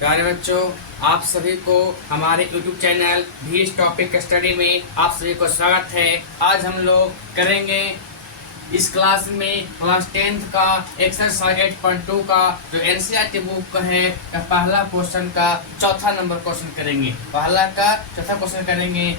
प्यारे बच्चों, आप सभी को हमारे YouTube चैनल भी इस टॉपिक स्टडी में आप सभी को स्वागत है। आज हम लोग करेंगे इस क्लास में क्लास 10th का एक्सरसाइज 8.2 का जो एनसीईआरटी बुक है का पहला क्वेश्चन का चौथा नंबर क्वेश्चन करेंगे। पहला का चौथा क्वेश्चन करेंगे।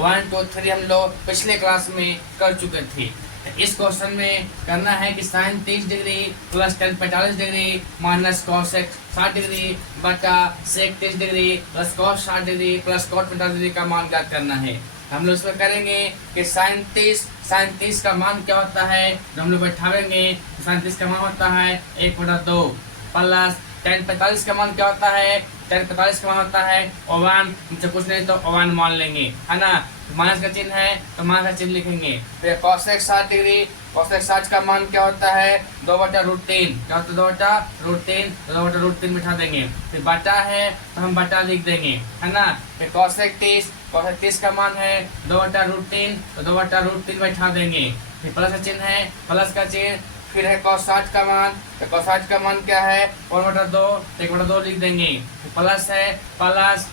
1 2 3 हम लोग पिछले क्लास में कर चुके थे। इस क्वेश्चन में करना है कि sine 30 degree plus ten 45 degree minus cos 60 degree बटा sec 30 degree plus cos 60 degree plus cot 45 degree का मान ज्ञात करना है। हम लोग इसमें करेंगे कि साइन 30 का मान क्या होता है, जो हम लोग बैठावेंगे। साइन 30 का मान होता है 1/2 प्लस टेन 45 का मान क्या होता है, टेन 45 का मान होता है ओवन। मुझे कुछ नहीं तो ओवन मान लेंगे, है ना। माइनस का चिन्ह है तो माइनस का चिन्ह लिखेंगे। फिर कॉसेक 60 डिग्री, कॉसेक 60 का मान क्या होता है 2/√3। क्या होता है 2/√3, 2/√3 बिठा देंगे। फिर बटा है तो हम बटा लिख देंगे, है ना। फिर कॉसेक 30 का मान है 2/√3 तो 2/√3 बैठा देंगे। फिर प्लस का चिन्ह है, प्लस का चिन्ह। फिर है cos 60 का मान, तो cos 60 का मान क्या है 1/2, 1/2 लिख देंगे। फिर प्लस है प्लस।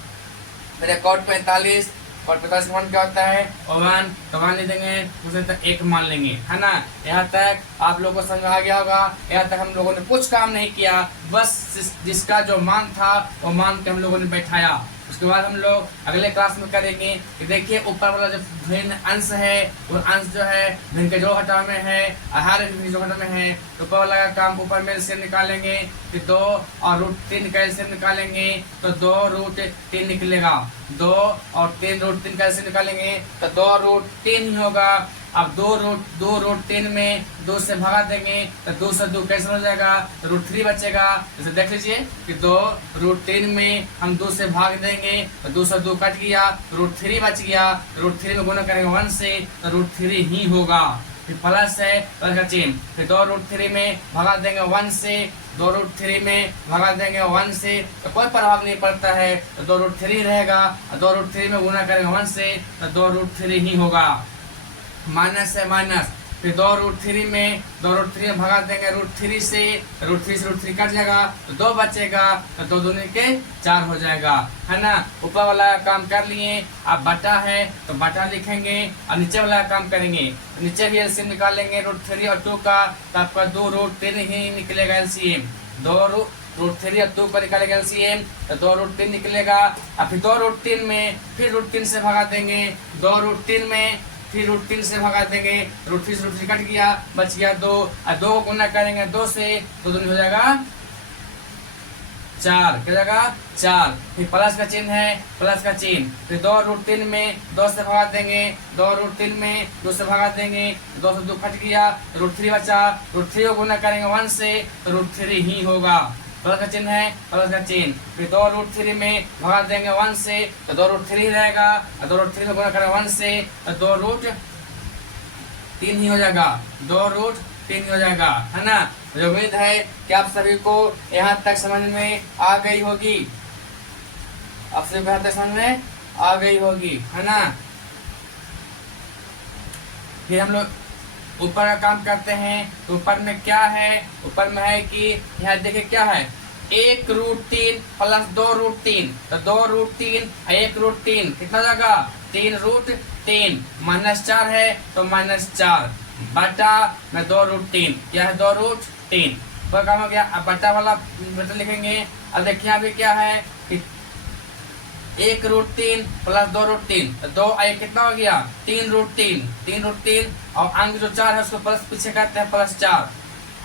फिर है cot 45, cot 45 का मान क्या होता है 1, तो 1 लिख देंगे। उसमें तक 1 मान लेंगे, है ना। यहाँ तक आप लोगों को समझ आ गया होगा। यहाँ तक हम लोगों ने कुछ काम नहीं किया, बस जिसका जो मान था वो मान के हम लोगों ने बैठाया। उसके बाद हम लोग अगले क्लास में करेंगे कि देखिए ऊपर वाला जो भिन्न अंश है वो अंश जो है भिन्न के जो घटा में है, आहार जो घटा में है, तो ऊपर वाला का काम ऊपर में एलसीएम निकालेंगे। फिर 2 और √3 का एलसीएम निकालेंगे तो 2√3 निकलेगा। 2 और 3 का एलसीएम निकालेंगे तो 2√3 ही होगा। अब 2√3 में 2 से भगा देंगे तो 2 से 2 कैंसिल हो जाएगा, तो √3 बचेगा। जैसे देख लीजिए कि 2√3 में हम 2 से भाग देंगे तो 2 से 2 कट गया, √3 बच गया। √3 में गुणा करेंगे 1 से तो √3 ही होगा। फिर प्लस है, प्लस का चिन्ह। फिर 2√3 में भगा देंगे 1 से, 2√3 में भगा देंगे 1 से तो कोई प्रभाव नहीं पड़ता है, तो 2√3 रहेगा। 2√3 में गुणा करेंगे 1 से तो 2√3 ही होगा। माइनस है माइनस। फिर 2√3 में भगा देंगे √3 से, √3 से √3 कट जाएगा तो 2 बचेगा, तो 2 दूनी के 4 हो जाएगा, है ना। ऊपर वाला काम कर लिए। अब बटा है तो बटा लिखेंगे और नीचे वाला काम करेंगे। नीचे भी एलसीएम निकालेंगे √3 और 2 का, तो आपका 2√3 ही निकलेगा एलसीएम। 2√3 और 2 का निकालेगा एलसीएम तो 2√3 निकलेगा। अब फिर 2√3 में फिर √3 से भगा देंगे, 2√3 में फिर √3 से भगा देंगे, √3 से √3 कट गया, बच गया 2 और 2 को गुना करेंगे 2 से, 2 दूनी हो जाएगा 4, क्या जाएगा 4। फिर प्लस का चिन्ह है, प्लस का चिन्ह। फिर 2√3 में 2 से भगा देंगे, 2√3 में 2 से भगा देंगे, 2 से 2 कट गया, √3 बचा। √3 को गुना करेंगे 1 से तो √3 ही होगा। प्लस का चिन्ह है, प्लस का चिन्ह। फिर 2√3 में भगा देंगे 1 से तो 2√3 रहेगा, और 2√3 में गुणा करेंगे 1 से तो 2√3 ही हो जाएगा, 2√3 ही हो जाएगा, है ना। मुझे उम्मीद है कि आप सभी को यहाँ तक समझ में आ गई होगी, आप सभी को यहाँ तक समझ में आ गई होगी, है ना। फिर हम लोग ऊपर का काम करते हैं। तो ऊपर में क्या है, ऊपर में है कि यहाँ देखिए क्या है 1√3 प्लस 2√3, तो 2√3 1√3 कितना जाएगा 3√3 -4 है तो -4 बटा में 2√3, क्या है 2√3 तो काम हो गया। अब बटा वाला बटा लिखेंगे। अब देखिए अभी क्या है कि 1√3 प्लस 2√3 तो 2 कितना हो गया 3√3 और अंक जो 4 है उसको प्लस पीछे करते हैं +4।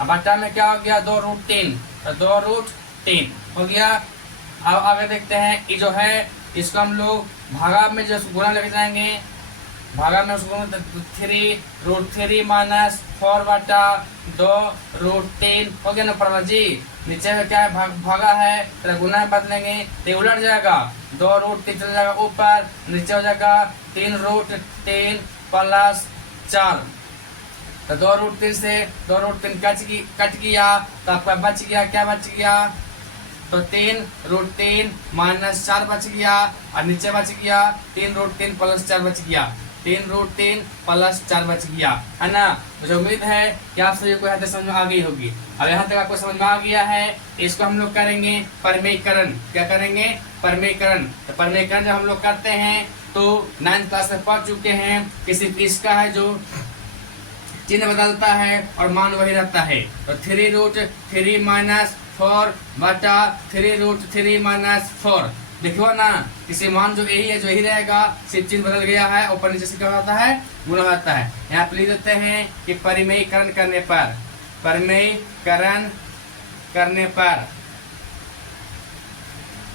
अब बटा में क्या हो गया 2√3 तो 2√3 हो गया। अब आगे देखते हैं ये जो है इसको हम लोग भागा में जो गुणा लेके जाएंगे, भागा में उसको 3√3 -4 बटा 2√3 हो गया ना परमा जी। नीचे में क्या है भागा है तो गुना में बदलेंगे तो उलट जाएगा, 2√3 चल जाएगा ऊपर, नीचे हो जाएगा 3√3 + 4 तो 2√3 से 2√3 कट गया तो आपका बच गया, क्या बच गया तो 3√3 -4 बच गया और नीचे बच गया 3√3 + 4 बच गया। 3√3 प्लस 4 बच गया, है ना। मुझे उम्मीद है कि आप सभी को यहाँ तक समझ में आ गई होगी। अब यहाँ तक आपको समझ में आ गया है, इसको हम लोग करेंगे परमीकरण। क्या करेंगे? परमीकरण। तो परमीकरण जब हम लोग करते हैं तो 9th क्लास में पढ़ चुके हैं कि सिर्फ इसका है जो चिन्ह बदलता है और मान वही रहता है। तो 3√3 माइनस 4 बटा 3√3 माइनस 4, देखो ना, किसी मान जो यही है जो यही रहेगा, सिर्फ चिन्ह बदल गया है, ऊपर नीचे से क्या होता है? गुणा होता है। यहाँ पे लिख देते हैं कि परिमेयीकरण करने पर, परिमेयीकरण करने पर,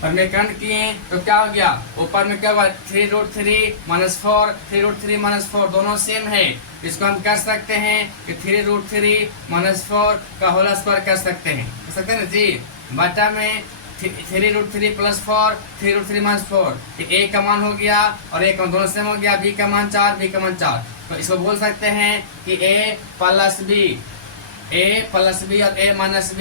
परिमेयीकरण किए तो क्या हो गया? ऊपर में क्या हुआ? 3√3 माइनस 4, 3√3 माइनस 4 दोनों सेम है। इसको हम कह सकते हैं कि 3√3 माइनस 4 का होल स्क्वायर कह सकते हैं, ना जी। बटा में 3√3 प्लस 4, 3√3 माइनस 4, ए का मान हो गया और ए का दोनों सेम हो गया, बी का मान 4, बी का मान 4। तो इसको बोल सकते हैं कि ए प्लस बी और ए माइनस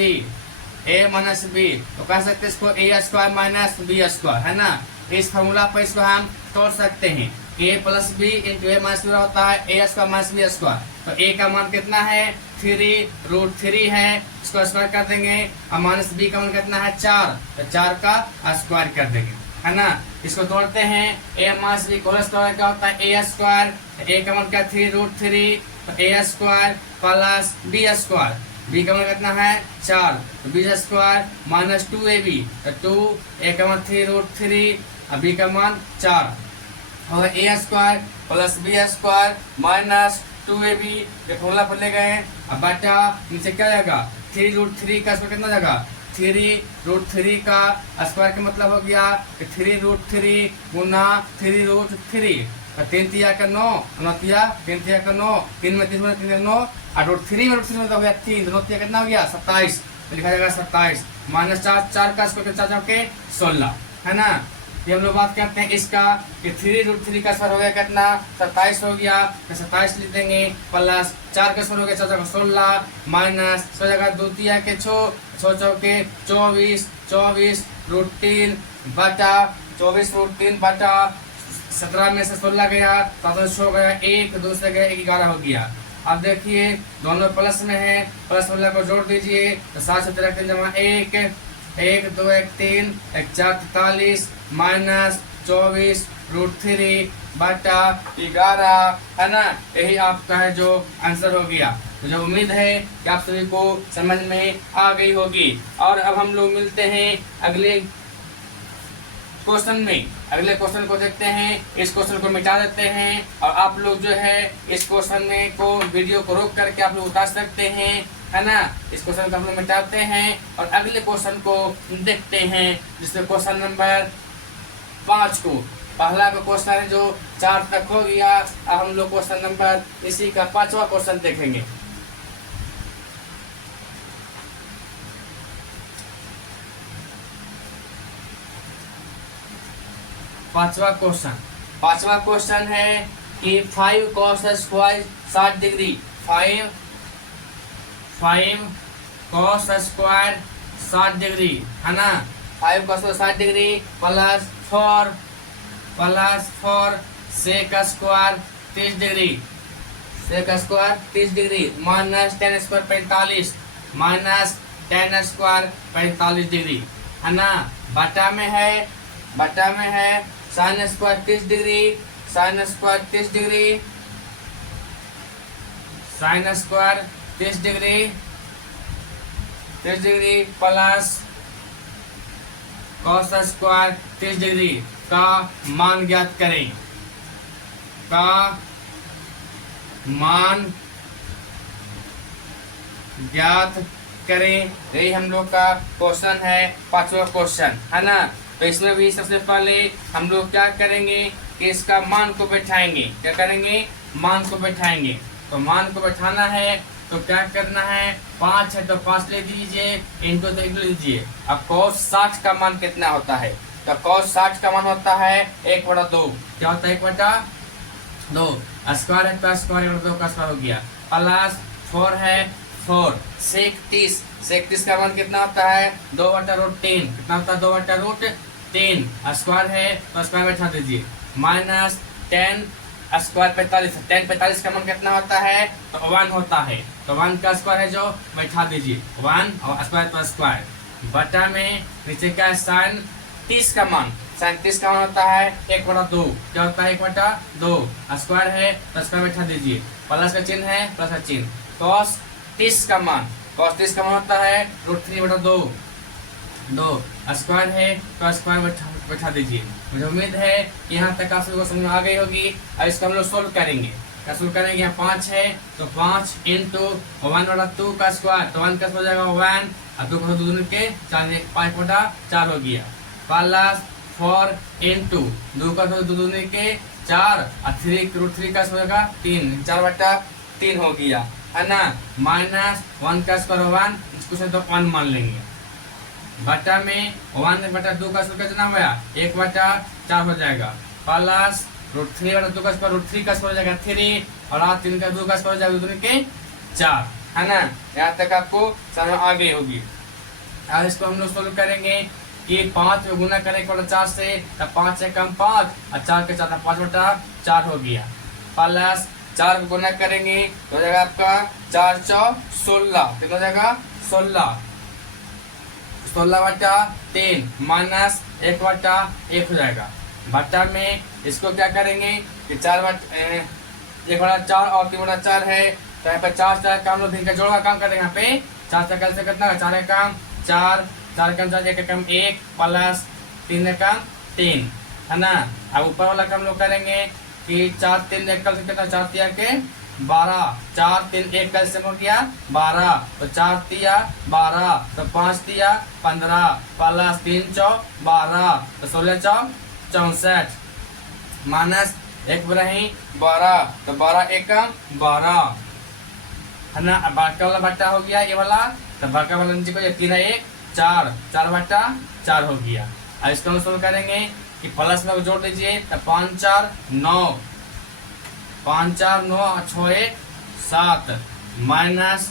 बी, तो कह सकते हैं इसको ए स्क्वायर माइनस बी स्क्वायर, है ना। इस फॉर्मूला पर इसको हम तोड़ सकते हैं। ए प्लस बी इंटू ए माइनस बी होता है ए स्क्वायर माइनस बी स्क्वायर। तो ए का मान कितना है? 3√3 है, इसको स्क्वायर कर देंगे, और माइनस बी का मान कितना है? 4, तो 4 का स्क्वायर कर देंगे, है ना। इसको तोड़ते हैं, ए माइनस बी का स्क्वायर क्या होता है? ए स्क्वायर। ए का मान क्या? 3√3, तो A square plus B square, B का मान कितना है? 4, तो बी स्क्वायर माइनस 2ab, तो 2 ए का मान 3√3 और बी का मान 4, और A square plus B square minus 2ab, ये फॉर्मूला पर ले गए। अब बटा नीचे क्या जाएगा? 3√3 का स्क्वायर कितना जाएगा? 3√3 का स्क्वायर का मतलब हो गया कि 3√3 गुना 3√3, 3 तिया का 9, 9 तिया 3 तिया का 9, 3 में 3 में 3 9, और √3 में √3 मतलब हो गया 3, 9 तिया कितना हो गया? 27, तो लिखा जाएगा 27 माइनस 4 का स्क्वायर 4 के 16, है ना। ये हम लोग बात करते हैं इसका कि 3√3 का स्क्वायर हो गया कितना? 27 हो गया, तो 27 लिख देंगे, प्लस 4 का स्क्वायर हो गया 4 का 16 माइनस 6 जगह 2 तिया के 6, 6 चौके 24, 24√3 बटा 24√3 बटा 17 में से 16 गया, 7 हो गया 1, 2 से गया 11 हो गया। अब देखिए दोनों प्लस में है, प्लस वाला को जोड़ दीजिए, तो 7 से 3 जमा 1, 1 2 1 3 1 4 43 माइनस 24√3 बटा 11, है ना। यही आपका है जो आंसर हो गया। मुझे उम्मीद है कि आप सभी को समझ में आ गई होगी। और अब हम लोग मिलते हैं अगले क्वेश्चन में। अगले क्वेश्चन को देखते हैं, इस क्वेश्चन को मिटा देते हैं, और आप लोग जो है इस क्वेश्चन में को वीडियो को रोक करके आप लोग उतार सकते हैं, है ना। इस क्वेश्चन को हम लोग मिटाते हैं और अगले क्वेश्चन को देखते हैं, जिसमें क्वेश्चन नंबर 5 को, पहला का क्वेश्चन है जो 4 तक हो गया। अब हम लोग क्वेश्चन नंबर इसी का 5वां क्वेश्चन देखेंगे। पांचवा क्वेश्चन है कि 5 cos square 60 degree, 5 cos square 60 degree, है ना। 5 cos 60 degree plus 4 sec square 30 degree, sec square 30 degree minus 10 square 45, minus 10 square 45 degree, है ना। बटा में है sin square 30 degree, sin square 30 degree, sin square 30 degree plus cos square 30 degree का मान ज्ञात करें, यही हम लोग का क्वेश्चन है, 5वां क्वेश्चन, है ना। तो इसमें भी सबसे पहले हम लोग क्या करेंगे कि इसका मान को बैठाएंगे। क्या करेंगे? मान को बैठाएंगे। तो मान को बैठाना है तो क्या करना है? 5 है तो 5 ले दीजिए, इनको तो 1 ले दीजिए। अब cos 60 का मान कितना होता है? तो cos 60 का मान होता है 1/2। क्या होता है? 1/2। स्क्वायर है तो स्क्वायर 1/2 का स्क्वायर हो गया, प्लस 4 है 4 sec 30 का मान कितना होता है? 2/√3। कितना होता है? 2/√3। स्क्वायर है तो स्क्वायर बैठा दीजिए, माइनस 10 स्क्वायर 45, 10 45 का मान कितना होता है? तो 1 होता है। तो 1 का स्क्वायर है जो बैठा दीजिए 1 और स्क्वायर तो स्क्वायर बटा में नीचे का साइन 30 का मान, साइन 30 का मान होता है 1/2। क्या होता है? 1/2 स्क्वायर है तो स्क्वायर बैठा दीजिए, प्लस का चिन्ह है प्लस का चिन्ह। कॉस 30 का मान, कॉस 30 का मान होता है √3/2 स्क्वायर है तो स्क्वायर बैठा दीजिए। मुझे उम्मीद है कि यहाँ तक आप सबको समझ में आ गई होगी। अब इसको हम लोग सोल्व करेंगे। क्या सोल्व करेंगे? यहाँ 5 है तो 5 इंटू 1/2 का स्क्वायर, तो 1 का हो जाएगा 1 और 2 को 2 के 5/4 हो गया। प्लस 4 इंटू 2 का 2 के 4 और 3 का हो जाएगा 3, 4/3 हो गया, है ना। माइनस 1 का स्क्वायर 1, इसको तो 1 मान लेंगे। बटा में 1/2 का स्क्वायर कितना हुआ? 1/4 हो जाएगा। प्लस √3/2 का स्क्वायर, √3 का स्क्वायर हो जाएगा 3 और 3 का 2 का स्क्वायर हो जाएगा 2 के 4, है ना। यहाँ तक आपको समझ आ गई होगी। अब इसको हम लोग सोल्व करेंगे कि 5 में गुना करें 4 से, तब 5 से कम 5 और 4 के 4 5/4 हो गया। प्लस 4 को गुना करेंगे तो हो जाएगा आपका 4 × 16, कितना हो जाएगा? 16/3 माइनस 1/1 हो जाएगा। बटा में इसको क्या करेंगे कि 1/4 और 3/4 है, तो यहाँ पे 4 का हम लोग इनका जोड़ का काम करेंगे। यहाँ पे 4 से कैसे कितना है? 4 का काम 4, 4 का 4, 1 का काम 1 प्लस 3 का काम 3, है ना। अब ऊपर वाला काम लोग करेंगे कि 4 3 1 का कितना? 4 3 के 12, 4 3 1 कैसे हो गया? 12, तो 4 3 12, तो 5 3 15 प्लस 3 4 12, तो 16 4 64 माइनस 1 बराही 12, तो 12 1 12, है ना। अब बाकी वाला बट्टा हो गया ये वाला, तो बाकी वाला नीचे को 3 1 4, 4/4 हो गया। अब इसको हम सोल्व करेंगे कि प्लस में जोड़ दीजिए, तो 5 4 9, 5 4 9 और 6 1 7 माइनस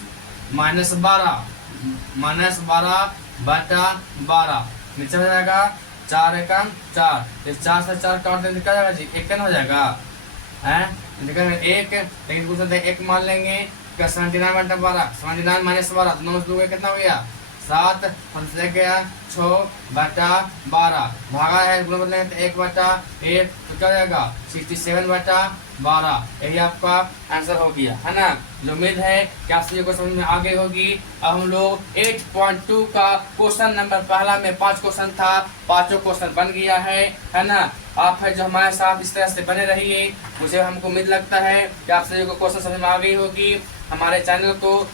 12/12 नीचे हो जाएगा 4 1 4, इस 4 से 4 काट देंगे क्या जाएगा जी? 1 हो जाएगा, है। एक लेकिन कुछ 1 मान लेंगे, 79/12, 79 माइनस 12, 9 से 2 कितना हो गया? 7, हम से गया 6/12 भागा है गुणा बदलेंगे तो 1/1, तो क्या हो जाएगा? 67/12। यही आपका आंसर हो गया, है ना। उम्मीद है कि आप सभी को समझ में आ गई होगी। अब हम लोग 8.2 का क्वेश्चन नंबर पहला में 5 क्वेश्चन था, 5 क्वेश्चन बन गया है ना। आप है जो हमारे साथ इस तरह से बने रहिए। मुझे हमको उम्मीद लगता है कि आप सभी को क्वेश्चन समझ में आ गई होगी। हमारे चैनल को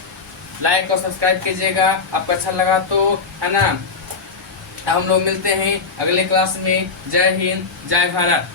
लाइक और सब्सक्राइब कीजिएगा, आपको अच्छा लगा तो, है ना। हम लोग मिलते हैं अगले क्लास में। जय हिंद, जय भारत।